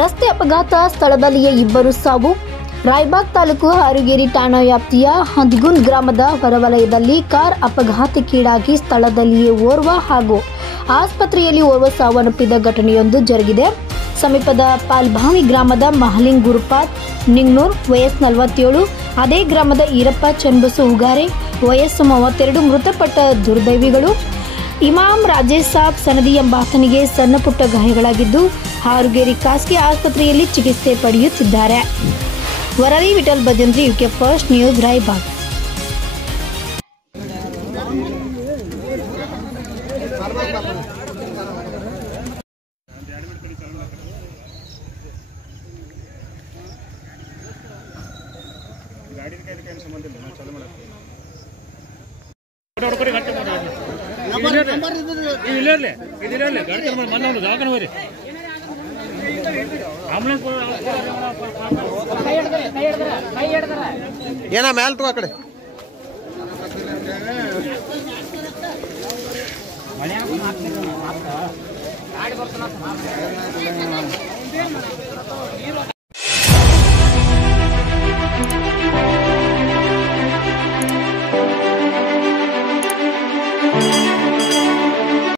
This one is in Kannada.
ರಸ್ತೆ ಅಪಘಾತ, ಸ್ಥಳದಲ್ಲಿಯೇ ಇಬ್ಬರು ಸಾವು. ರಾಯಬಾಗ್ ತಾಲೂಕು ಹಾರುಗೇರಿ ಠಾಣಾ ವ್ಯಾಪ್ತಿಯ ಹಂದಿಗುಂದ್ ಗ್ರಾಮದ ಹೊರವಲಯದಲ್ಲಿ ಕಾರ್ ಅಪಘಾತಕ್ಕೀಡಾಗಿ ಸ್ಥಳದಲ್ಲಿಯೇ ಓರ್ವ ಹಾಗೂ ಆಸ್ಪತ್ರೆಯಲ್ಲಿ ಓರ್ವ ಸಾವನ್ನಪ್ಪಿದ ಘಟನೆಯೊಂದು ಜರುಗಿದೆ. ಸಮೀಪದ ಪಾಲ್ಭಾವಿ ಗ್ರಾಮದ ಮಹಲಿಂಗ್ ಗುರುಪಾತ್ ನಿಂಗ್ನೂರ್ ವಯಸ್ಸು 47, ಅದೇ ಗ್ರಾಮದ ಈರಪ್ಪ ಚನ್ಬಸು ಉಗಾರೆ ವಯಸ್ಸು 32 ಮೃತಪಟ್ಟ ದುರ್ದೈವಿಗಳು. ಇಮಾಮ್ ರಾಜೇಶ್ ಸಾಬ್ ಸನದಿ ಎಂಬಾತನಿಗೆ ಸಣ್ಣ ಪುಟ್ಟ ಗಾಯಗಳಾಗಿದ್ದು ಹಾರುಗೇರಿ ಖಾಸಗಿ ಆಸ್ಪತ್ರೆಯಲ್ಲಿ ಚಿಕಿತ್ಸೆ ಪಡೆಯುತ್ತಿದ್ದಾರೆ. ವರದಿ Vithal Bhajantri, UK first news, Raybag. ಏನ ಮ್ಯಾಲ್ ತಗೋ ಆ ಕಡೆ